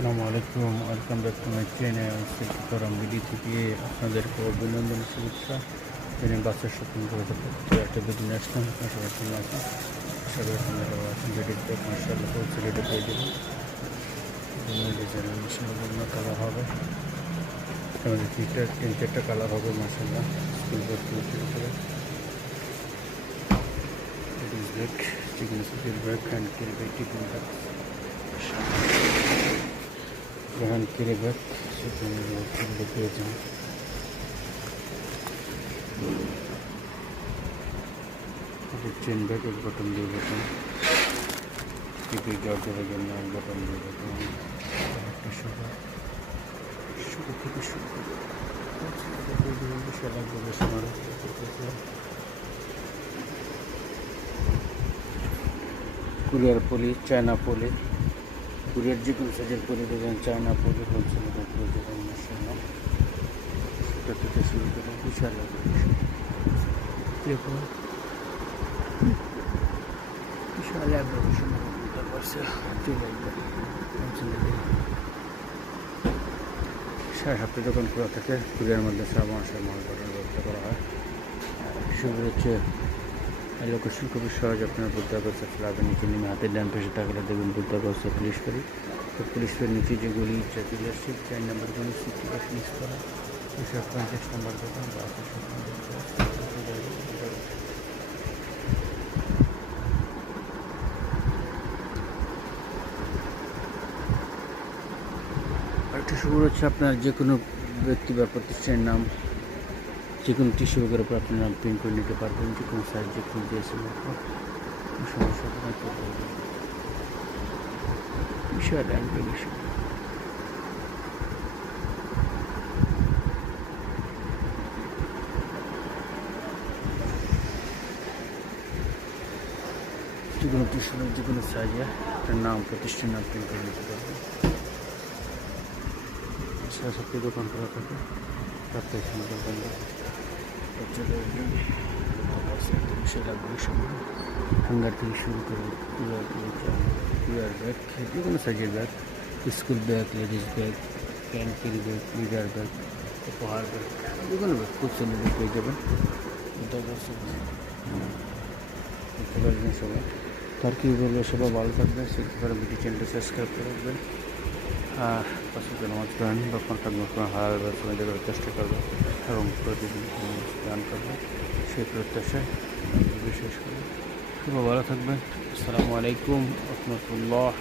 আসসালামু আলাইকুম, welcome back to my channel Silky Forum BD থেকে আপনাদেরকে অভিনন্দন শুভেচ্ছা। তিনি বাসের শপিং করে থাকতে একটা ভিডিও নিয়ে আসলাম। আপনার সবাই কেমন আছেন? সবাই আপনারা ভালো আছেন। ভিডিওর ব্যাগ মার্শাল্লাহ হচ্ছে রেডি পেয়ে দেবেন। বিভিন্ন ডিজাইনের মার্শাল্লাহ বিভিন্ন কালার হবে। আমাদের তিন চারটা কালার হবে মার্শাল্লাহ। স্কুল ব্যাগ থেকে শুরু করে লেডিস ব্যাগ, চিকেন সুতির bag, hand carry bag, tiffin bag, hand carry bag সেখানে পেয়ে যান। চেন ব্যাগ, এক বটন দুই বটন, টিপি জর্জরের জন্য এক বটন দুই বটন, একটা শুরু থেকে শুরু করে কুরিয়ার পলি, চায়না পলি, কুরিয়ার যে কোনো সাইজের পলি দেবেন, চায়না পলি হোলসেল পেয়ে যাবেন মশলা। সেটা থেকে শুরু করে বিশাল বিশাল সাড়ে সাতটা দোকান খোলা থাকে। কুরিয়ার মধ্যে সব মাসের মাল পাঠানোর ব্যবস্থা করা হয়। শুরু হচ্ছে লোকেশন খুবই সহজ। আপনারা বুদ্ধা করছে ফ্লাবের নিচে নেমে হাতের ডান পাশে থাকলে দেখবেন বুদ্ধা করছে পুলিশ করি। তো পুলিশ করি নিচে যেগুলি ডিলারশিপ 4 নম্বর গুলি সিটি বা পুলিশ করা 250 নম্বর দোকান বা আরেকটা সুবিধা হচ্ছে আপনার যে কোনো ব্যক্তি বা প্রতিষ্ঠানের নাম, যে কোনো টিস্যু পেপারের উপর আপনার নাম প্রিন্ট করে নিতে পারবেন। যে কোনো সাইজ যে কোনো দিয়েছেন সমস্যা বিষয় ব্যাংকের বিষয় যে কোনো টিস্যু যে কোনো সাইজে আপনার নাম প্রতিষ্ঠানের নাম প্রিন্ট করে নিতে পারবেন। সাড়ে সাতটি দোকান করা থাকে। প্রত্যেক দোকান হ্যাঙ্গার থেকে শুরু করে কিউআর ব্যাগ, যে কোনো সাইজের bag, school bag, ladies bag, can carry bag, leader bag, উপহার ব্যাগ, যে কোনো ব্যাগ খুব সুন্দর পেয়ে যাবেন। সবাই তার কী বলবো, সবাই ভালো থাকবেন। সিল্কি ফরাম বিডি চ্যানেলটা সাবস্ক্রাইব করে রাখবেন। আর পাশে নামাজ পড়েন বা কন্ট্যাক্ট হালাল ব্যবসা দেওয়ার চেষ্টা করবেন এবং প্রতিদিন দান করবেন, সেই প্রত্যাশায় বিশেষ করে খুব ভালো থাকবেন। আসসালামু আলাইকুম রহমতুল্লাহ।